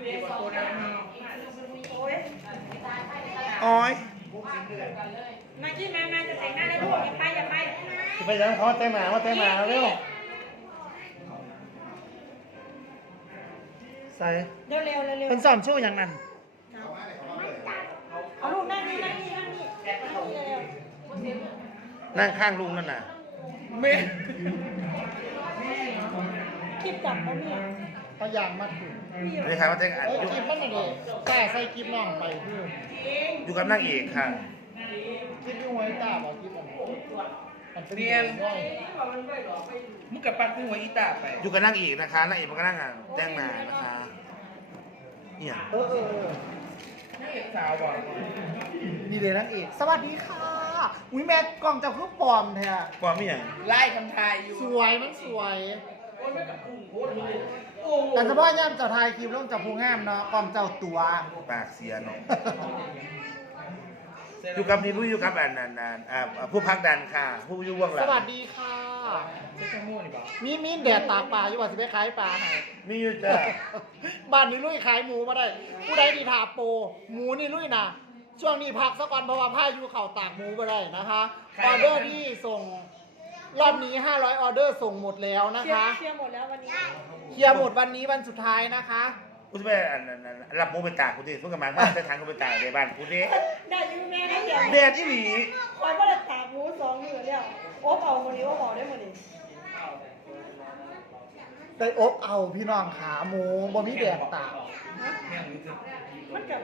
โอ้ยอ้อยมากี้มามาจะแต่งหน้าแล้วลูกอย่าไปอย่าไปสิไปยังเขาแต่งหนามาแต่งหนาเร็วใส่เร็วเร็วเร็วเร็วเป็นสอนโชว์อย่างนั้นเอาลูกนั่งนี่นั่งนี่นั่งนี่นั่งนี่เร็วนั่งข้างลุงนั่นน่ะคลิปจับเขาเนี่ยพยายามมา ถึงนี่ครับว่าแต่งอะเอ้ยอยู่คลิปมันน่ะเลยแต่ใส่คลิปน้องไปคืออยู่กับนางเอกค่ะคลิปอยู่ไว้ตาบอกคลิปมันมันเป็นเรียนย่อยมึงกับปักกูหัวอีตาไปอยู่กับนางเอกนะคะนางเอกมันก็นั่งอะแต่งหนานะคะเนี่ยเออเออเออนักเอกสาวบอกนี่เลยนางเอกสวัสดีค่ะอุ้ยแม่กล้องจะคือปลอมแท้ความไม่อย่างไล่คำทายอยู่สวยมันสวย โอ้ยไม่กับกุ้งโคตรเลยโอ้แต่เฉพาะย่ามเจ้าทายคลิปลงจากผู้งามเนาะกล้องเจ้าตัวปากเสียเนาะอยู่กับนี่รู้อยู่กับอันนั้นอันอ่าผู้พักดันค่ะ ผู้อยู่เบื้องหลัสงวัสดีค่ะเจ๊จะม่วนี่บอกมีมีแดดตากปลาอยู่ว่าสิไปขายปลาไหนมีอยู่จ้ะบ้านนี้ลุยขายหมูมาได้ ผู้ใดที่ทาโปรหมูนี่ลุยนะช่วงนี้พักสักวันเพราะว่าผ้าอยู่เข่าตากหมูมาได้นะคะออเดอร์ที่ส่ง รอบนี้ 500 ออเดอร์ส่งหมดแล้วนะเชียคะร์เชียร์หมดแล้ววันนี้เคลียร์หมดวันนี้วันสุดท้ายนะคะ กูจะไปอันนั้นอันนั้นรับโมไปตากกูดิเพิ่งกำลังมาได้ทางกูไปตากในบ้านกูดิได้อยูแม่ได้เหี่ยวแดดที่หลีคอยว่าจะตากหมูสองมือแล้วโอ๊บเอาคนนี้โอ๊บเอาได้หมดเลยไปอบเอาพี่น้องขาหมูบ่มีแดดตากแม่งรู้สึกมันกับ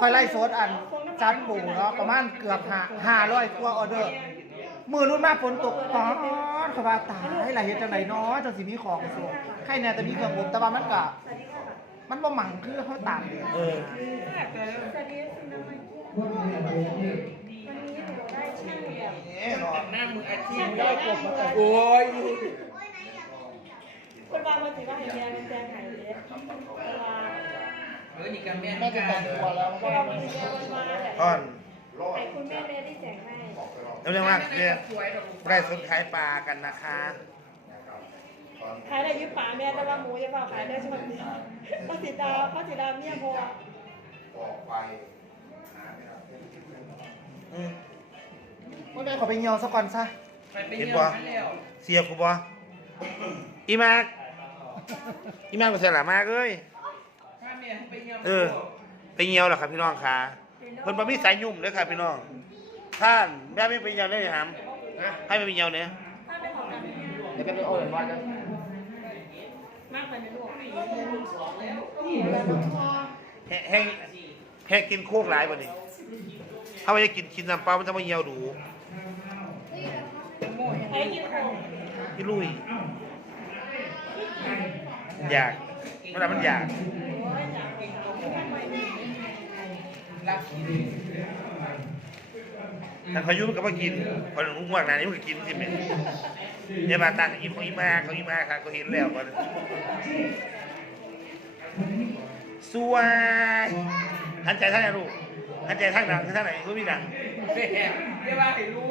คอยไล่โซดอันชั้นปูเนาะประมาณเกือบห้าร้อยกว่าออเดอร์ มือรุ่นมากฝนตกป๊อดเขาว่าตายหลายเฮ็ดจังไดเนาะจังสิมีของส่งใครแน่แต่มีเครื่องอบแต่ว่ามันก็มันบ่หมั่งคือเขาตากแดดเออหน้ามืออาชีพได้กบมาโอ้ยคนวางมาถือว่าเห็นแดงแดงหายเลยเออนี่กับแม่แม่จะแต่งตัวแล้วคนวางมาอ่อนให้คุณแม่แม่ได้แจกให้ เรื่องมากเนี่ยได้สนขายปลากันนะคะขายได้ยืมป่าแม่แต่ว่าหมูยังเปล่าขายได้ช่วงนี้ข้าวสีดาข้าวสีดาเมี่ยพออืมว่าแม่ขอไปเหี่ยวซะก่อนซะไปไปเยี่ยมมาแล้วเสียกูบออีมากอีมากกูเสียหลามากเอ้ยถ้าแม่ไปเยี่ยมเออไปเงียวเหรอครับพี่น้องค่ะเพิ่นบ่มีสายยุ่มเด้อครับพี่น้อง ท่านแม่ไม่ไปเงียวเลยครับให้ไปเงียวเนี่ยถ้าเป็นของกันเดี๋ยวกันไปเอาเหรียญวันกันมากไปในลูกแห้งแห้งแห้งกินโค้กหลายบ่นี่ถ้าไม่ได้กินกินน้ำเปล่ามันจะมาเงียวดูใครกินของพี่ลุยอยากเวลามันอยากรัก ถ้าเขายุ่งก็มากินพอหนุ่มว่างนานนี่ก็กินสิแม่เนี่ยมาตั้งอิ่มของอีมาของอีมาค่ะก็เห็นแล้วก่อนสวยหันใจท่านไหนลูกหันใจท่านหนังท่านไหนก็มีหนังเรียว่าให้รู้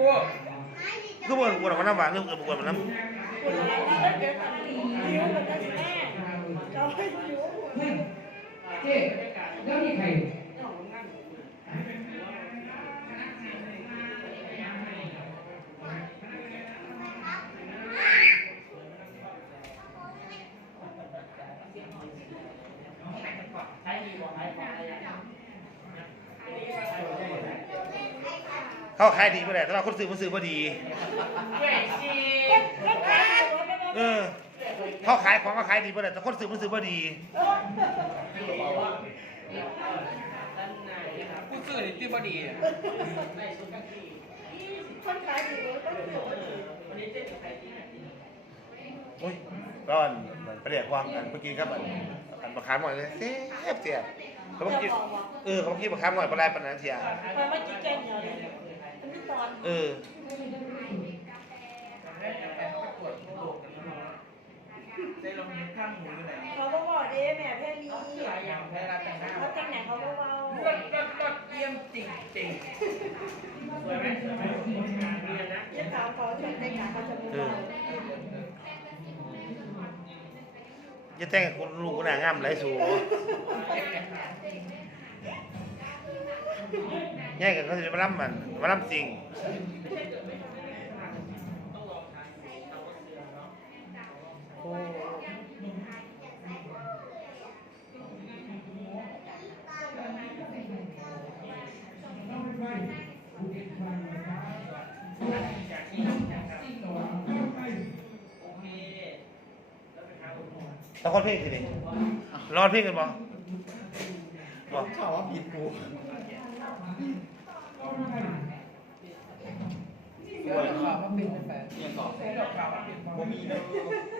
ก็บวนบวนออกมาน้ำหวานเรื่องบวนมาน้ำคนอะไรนะเด็กอะไรหิวเหมือนกันแม่เราให้หิวเจ๊แล้วนี่ใคร เขาขายดีไปแหละแต่ว่าคนซื้อมันซื้อพอดีก็ขายหัวไปเออเขาขายของเขาขายดีไปแหละแต่คนซื้อมันซื้อพอดีผู้ซื้อนี่ที่พอดีคนขายดีก็ถือว่าดีโอ้ยร้อนไปเรียกความกันเมื่อกี้ครับอันอันประคามหน่อยเลยเสียบเสียบเขาเมื่อกี้เออเขาเมื่อกี้ประคามหน่อยปลาไหลปลาหนังเสีย พอมากินแกงเหนียวเลยอันนี้ตอนเออได้ลองข้างหมูอยู่ไหนเขาก็บอกเด้แม่แพ่ลีหลายอย่างแพ้รักแต่งหน้าเขาจังไหนเขาก็เว้าก็ก็ก็เยี่ยมจริงจริงสวยไหมสวยไหมเรียนนะยี่สาวเขาชวนได้งานเขาจะไม่เอเว้าอจะแต่งกับคนลูกคนหนางามไรสู แย่กันเขาจะมาล่ำมันมาล่ำจริงโอ้โอเคแล้วไปหาคุณหมอแล้วคนเพลงทีนี้รอดเพลงกันบ่บ่ข่าวว่าผิดกู เดี๋ยวข่าวมาเป็นแฟนยังก่อนเดี๋ยวข่าวมาเป็นบ่มีเด้อ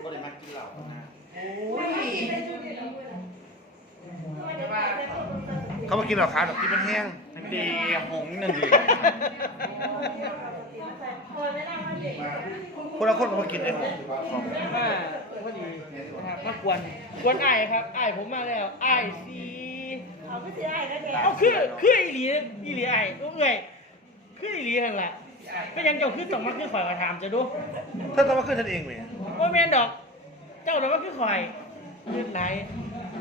บ่ได้มากินเหล้านะโอ้ยเขามากินเหล้าขาวหรอกกินมันแห้งดีหงหนั่นดีคนละคนก็มากินเลยของอ่าพอดีนะครับมากวนกวนไอ้ายครับไอ้ายผมมาแล้วไอ้ายซีเอาไม่เสียหายนะแกเอาคือคืออีหลีอีหลีไอ้ายเอ้ยคืออีหลีนั่นแหละ ก็ยังเจ้าคือต้องมาคือข่อยมาถามจะดูถ้าต้องมาขึ้นท่านเองไหมว่าแม่นดอก เจ้าเราว่าคือข่อยยืดไหล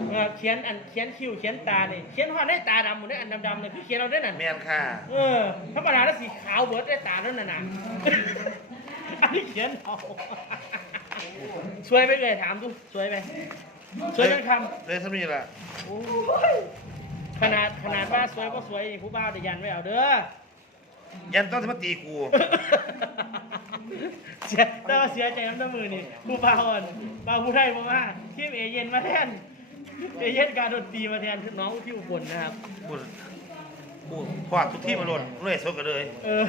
เออเขียนอันเขียนคิ้วเขียนตาเนี่ยเขียนหัวได้ตาดำหมดได้อันดำๆเนี่ยคือเขียนเราได้นั่นแมนค่ะ เออธรรมดาแล้วสีขาวเบิร์ดได้ตาแล้วน่ะนะอันนี้เขียนเอาสวยไหมเลยถามดูสวยไหมสวยเป็นคำเลยทำนี่ล่ะโอ้ยขนาดขนาดว่าสวยก็สวยนี่ผู้บ่าวแต่ยันไม่เอาเด้อ ยันต้องจะมาตีกูเสียแต่ว่าเสียใจน้ำมือนี่ผู้บ่าวอ่อนบ่าวผู้ไทยบอกว่าทีมเอเย็นมาแทนเอเย็นการดนตรีมาแทนน้องที่อุบลนะครับ กูกูพอดทุกที่มาโหลดเลยสดกันเลยเออ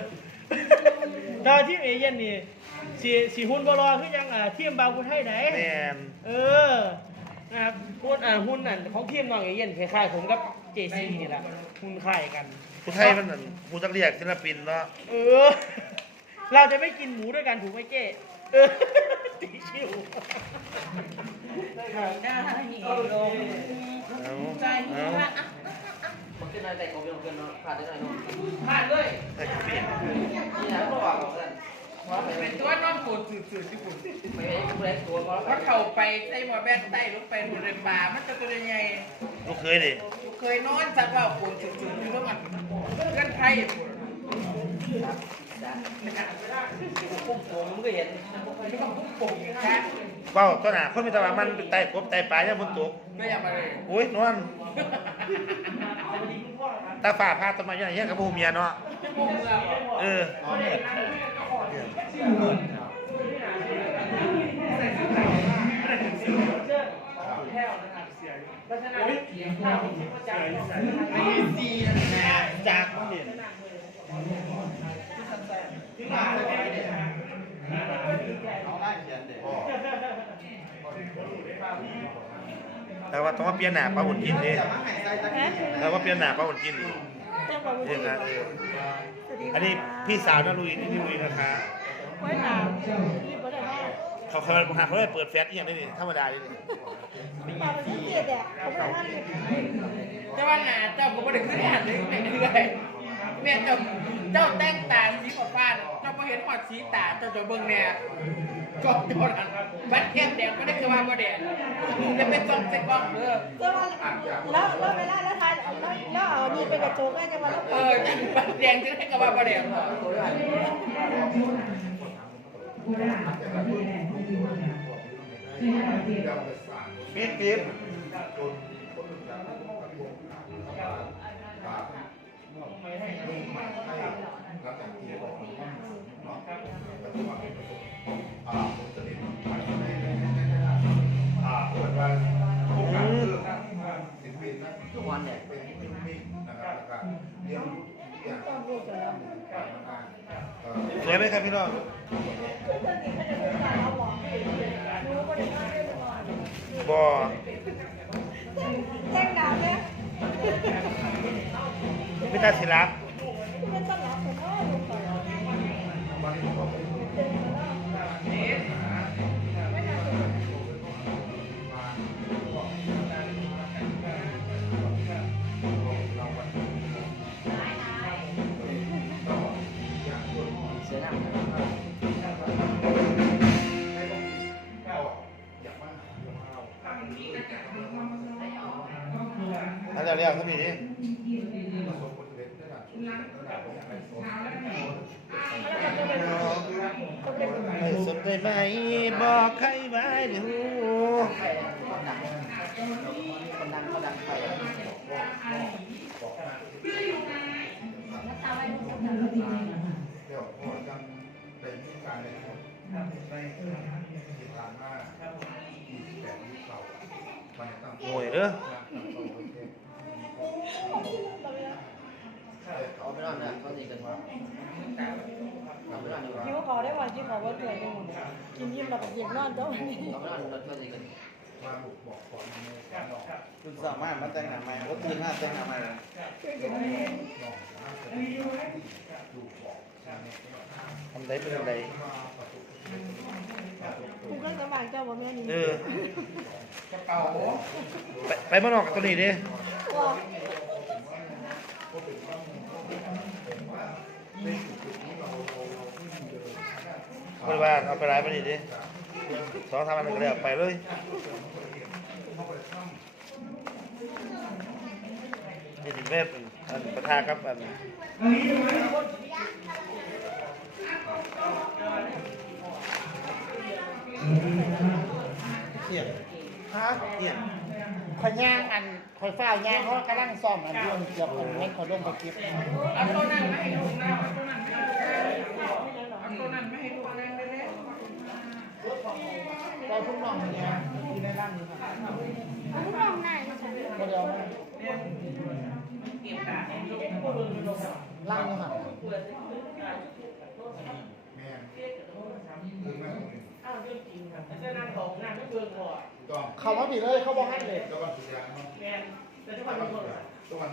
แต่ว่าทีมเอเย่นนี่สีสีหุ้นบอลอคือยังอ่าทีมบาวผู้ไทยไหนแมนเออนะครับหุ้นอ่าหุ้นนั่นของทีมน้องเอเย่นคล้ายๆผมกับเจซีนี่แหละหุ้นคล้ายกัน กูไทยมันนั่นกูต้องเรียกศิลปินเนาะเออ เราจะไม่กินหมูด้วยกันถูกไหมเจ้เออตีชิวเอาเอาขึ้นหน่อยแต่งของเป็นของเป็นเนาะขาดได้หน่อยเนาะผ่านเลยใส่กาแฟนี่นะระหว่างของเพื่อนเป็นตัวนอนปูดสื่อๆที่ปุ่นไม่ไม่ผู้เล่นตัวก็ว่าเข่าไปใส่หมอแบนใต้ลงไปบนเรือนป่ามันจะตัวยังไงลูกเคยดิ เคยนอนสักว่าปวดสุดๆอยู่แล้วมันเพื่อนไทยวดพุ่มโผล่มันก็เห็นไม่ต้องพุ่งโป่งแค่เป้าต้นหนาคนมีตะวันมันไต่กบไต่ปลาย่าบนตกไม่อยากมาเลยอุ้ยนวลตาฝ่าพาต้นไม้ยังไงกับผู้เมียเนาะพุ่งเมืองเออ จากมันเด่นแต่ว่าต้องมาเปลี่ยนหน้าปลาหุ่นกินดิจะมาให้ใส่ตะกี้แต่ว่าเปลี่ยนหน้าปลาหุ่นกินดิเจ้าของมือเรื่องนั้นเออสวัสดีอันนี้พี่สาวนาลุยนี่นี่ลุยนะคะไว้ถามรีบมาได้ไหม เขาเคยหาเขาได้เปิดแฟลชอีกอย่างนี้นี่ธรรมดาเลยนี่ตาเป็นเสียแดกเขาไม่ทันเลยแต่ว่าหนาเจ้าก็ไม่ได้ขึ้นหันเลยไหนเลยแม่เจ้าเจ้าแต่งตาสีฟ้าเจ้าพอเห็นหอดสีตาเจ้าจะเบิ่งแน่ก็โดนบัดแก้มแดงไม่ได้คือว่าบ่แดงจะเป็นซองเซ็กบ้องเออเจ้าว่าแล้วแล้วเวลาแล้วทายแล้วแล้วเอานี่เป็นกระจกก็จะมาแล้วเออบัดแดงจะได้กับว่าบ่แดง ปิดปิดทุกวันเนี่ยสวยไหมครับพี่น้อง บอแจ้งดาวเนี่ยไม่ตาศิลักเป็นตลาดผ คนดังคนดังไปเดี๋ยวพอจังเป็นที่การเลยครับในที่ผ่านมาอีกแบบนี้เก่ามันต้องโง่ยเด้อเอาไปนอนเนี่ยเขาสิกันเอาไปนอนดีกว่าคิ้วเขาได้วันที่เขาว่าเกิดอยู่กินยิ้มเราก็ยิ้มนอนเจ้าวันนี้เอาไปนอนรถเขาสิกันมาบุกบอกก่อน คุณสามารถมาแต่งหน้าใหม่ก็ตื่นมาแต่งหน้าใหม่หลอกนะจะดูบอกใช่ไหมทำได้เป็นอะไรกูก็สบายเจ้าว่าแม่นี่เออกระเป๋าไปไปมานอกกับตัวนี้ดิว่าบริวารเอาไปร้ายมานี่ดิสองสามวันก็แล้วไปเลย นี่ถึงแม่เป็นอันประธานครับอันฮะข่อยย่างอันข่อยฟ้าวย่างเขากำลังซ่อมอันที่มันเกือบอันนี้ขอลงไปเก็บเอาตัวนั้นไม่ให้ลูกนะเอาตัวนั้นไม่ให้ลูกนะเอาตัวนั้นไม่ให้ลูกนั่งได้ไหมแต่พวกน้องเนี่ยอยู่ในร่างนี้ครับ ผู้ลองนบ่เดียวนะเก็บขาร่างนี้หันแม่คือแม่ต้าวเรื่องจริงครับแต่จะนั่งของนั่งไม่เบิ่งก่อนต้องเขาว่าผิดเลยเขาบอกให้เลยแล้ววันสุดท้ายเนาะต่ทุกวันนี้คนทุกวัน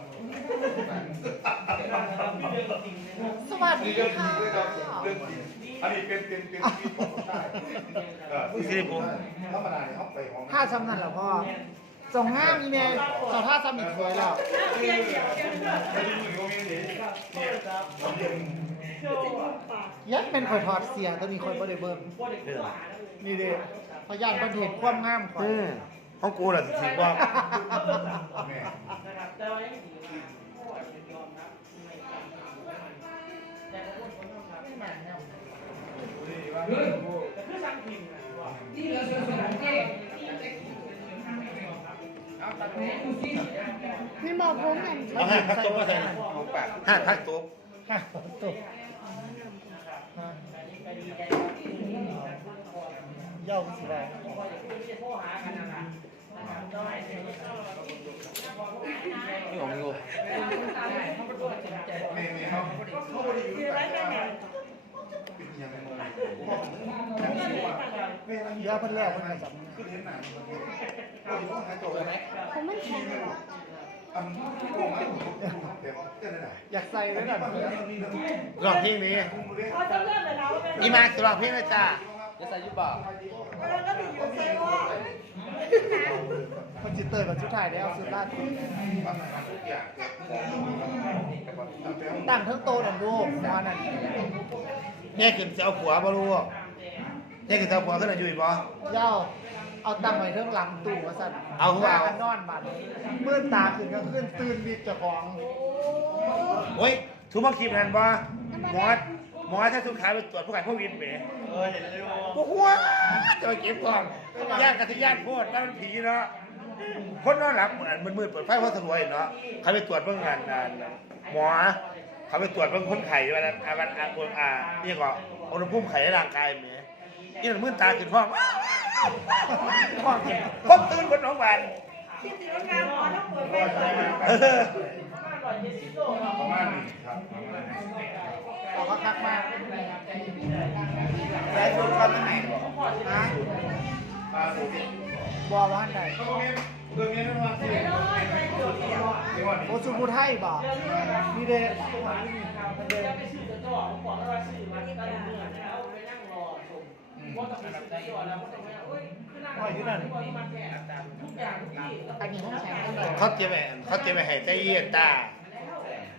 เรื่องสวัสดีเรื่องจริค่ะงด้วยครับเรื่องจริงอันนี้เป็นเป็นเป็นที่ของคนใต้เออธรรมดาเนี่ยเขาไปของถ้าซ้ำนั่นแหละพ่อ ส่งห้ามอีเมลต่อท่าซ้ำอีกสวยแล้วยัดเป็นข่อยถอดเสียตัวนี้ข่อยบ่ได้เบิ่งเรื่องนี่เด้พยานประเทศความงามข่อยอืมห้องกูแหละสิบอกแม่นะครับแต่ว่ายังดีพ่อจะยอมรับในการแต่ละคนคนทำครับ บอกผมนั่นเอาห้าพักโต๊ะมาใส่นี่ห้าพักโต๊ะค่ะตกเย้าสิได้นี่ของกูแม่แม่เขาเขาไม่ได้อยู่ด้วยกันเป็นยังไงแม่เยอพิ่นแล้วเพิ่นก็จับขึ้นเห็นหนังเขาอยู่ห้องหายตัวหมผมมันแข็ง อันที่โกงมันเดี๋ยวเต้นได้อยากใส่ไว้หน่อยลองเพลงนี้เขาจะเลื่อนเลยนะว่าเป็นอีมาสลองเพลงนะจ้าจะใส่ยุบบ่าเราก็ติดอยู่เซโว่คนจิตเตยกับชุดไทยได้เอาสุดลาดตั้งทั้งโตนั่นลูกมานั่นแม่ขึ้นจะเอาผัวบ่รู้แม่ขึ้นจะเอาผัวขึ้นอายุอีกบ่เย้า เอาตั้งไว้เทิงหลังตู้ว่าสั่นเอาคือว่าเอานอนบัดมื่นตาขึ้นก็ขึ้นตื่นวิบเจ้าของโอ้ยทุกมาคลิปนั่นบ่หมอหมอถ้าทุกขาไปตรวจผู้ขายโควิดเป๋เออเห็นเลยโอ้โหจะไปเก็บก่อนญาติกับที่ญาติโพดว่ามันผีเนาะคนนอนหลับเหมือนมืดๆเปิดไฟเพราะสรวยเนาะเขาไปตรวจเบื้องงานหมอเขาไปตรวจเบื้องคนไข้วันนั้นอาวันอาวันอานี่ก็อุณหภูมิไข้ในร่างกายแหมนี่ มันมืดตาขึ้นห้องห้องพบตื่นบนน้องบานที่จริงแล้วงานหมอต้องเปิดไฟเปิดเออประมาณนี้ครับเอาเขาคักมากแต่ชุดเขาที่ไหนฮะบอกว่าอันใดเขาเมียเรื่องเมียนั่นมาสิที่ว่าโอสุภูไทยบ่นี่เด้ พ่ออยู่นั่นอันนี้ห้องแข็งกันเลยเขาเตรียมไปเขาเตรียมไปให้ใจเย็นตา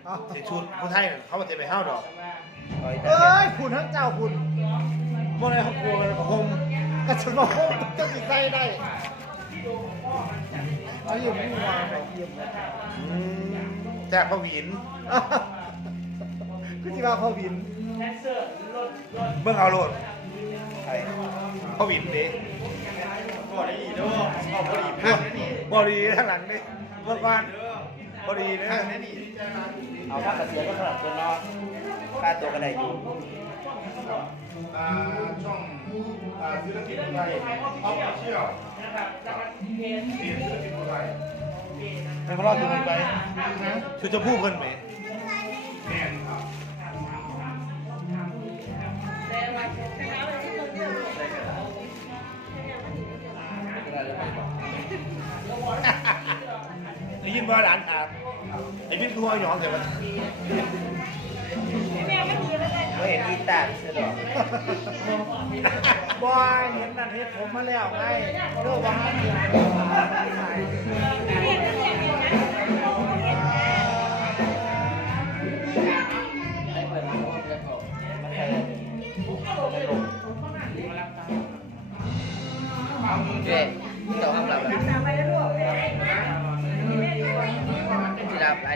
อ๋อสิชุดผู้ไทยน่ะเขามาเตรียมไปเฮาดอก เอ้ยคุณทั้งเจ้าคุณบ่ได้เขากลัวเลยผมกระชุนบอกเจ้าสิใส่ได้เอาอยู่ที่หัวไปเยี่ยมอืมจากพระวิน คือที่ว่าเขาวิน เบิ่งเอาโลด พระวินดิบ่ได้อีกแล้วเอาบ่ดีพวกบอดีข้างหลังดิเมื่อก่อนบอดีนะเอาค่าเกษียณก็ขนาดตัวเนาะค่าตัวกันได้อยู่อ่าช่องอ่าศิลปินไทยออฟฟิเชียลทีมศิลปินไทยไปพอรอดอยู่มันไปชุดจะพูดกันไหมแมนครับ ได้ยินว่าหลานถามได้ยินคือว่าหยองเสร็จมันเฮ้ยกีตาร์เสียดอกบอยเห็นนั่นเฮ็ดผมมาแล้วไงเรื่องว่าห้ามเดือนเจ๊เจ้าห้าม หลั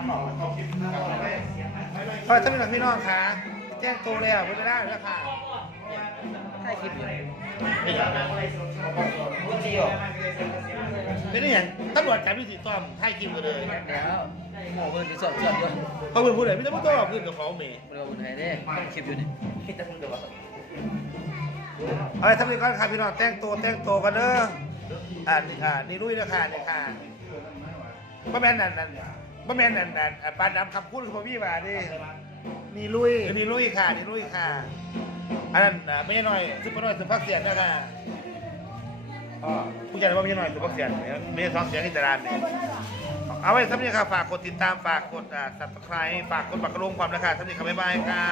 บแบบที่รับอะไรอย่างเงี้ยพอท่านพี่น้องค่ะแจ้งตัวแล้วไม่ได้แล้วค่ะถ่ายคลิปอยู่วิธีอไม่ได้อย่างตำรวจจับวิธีต้อมให้กินกันเลยแล้วหมูเพิ่อนที่สดสดอยู่เพราเพื่อนพูดเลยไม่ต้องพูดตัวขึ้นกับเขาเมย์บริวารบุญไทยเด้ต้องคลิปอยู่นี่ที่จะทำเดี๋ยวเอาไปทำดีก่อนค่ะพี่น้องแต่งตัวแต่งตัวกันเด้อ อ่านี่ค่ะนี่ลุยนะค่ะนี่ค่ะบ่แม่นนั่นนั่นบ่แม่นนั่นนั่นอ่าปานดำคำพูดคือบ่มีว่าดินี่ลุยนี่ลุยค่ะนี่ลุยค่ะอันนั้นอ่าไม่ใช่น้อยซุปเปอร์น้อยสุภาพเสียงนะค่ะอ๋อผู้ใหญ่ว่าไม่ใช่น้อยสุภาพเสียงเนี่ไม่ใช่สองเสียงที่ตลาดเนี่เอาไว้สำหรับนี้ค่ะฝากกดติดตามฝากกดอ่า subscribe ฝากกดบักกระลงความราคาสำหรับนี้ค่ะบ๊ายบายค่ะ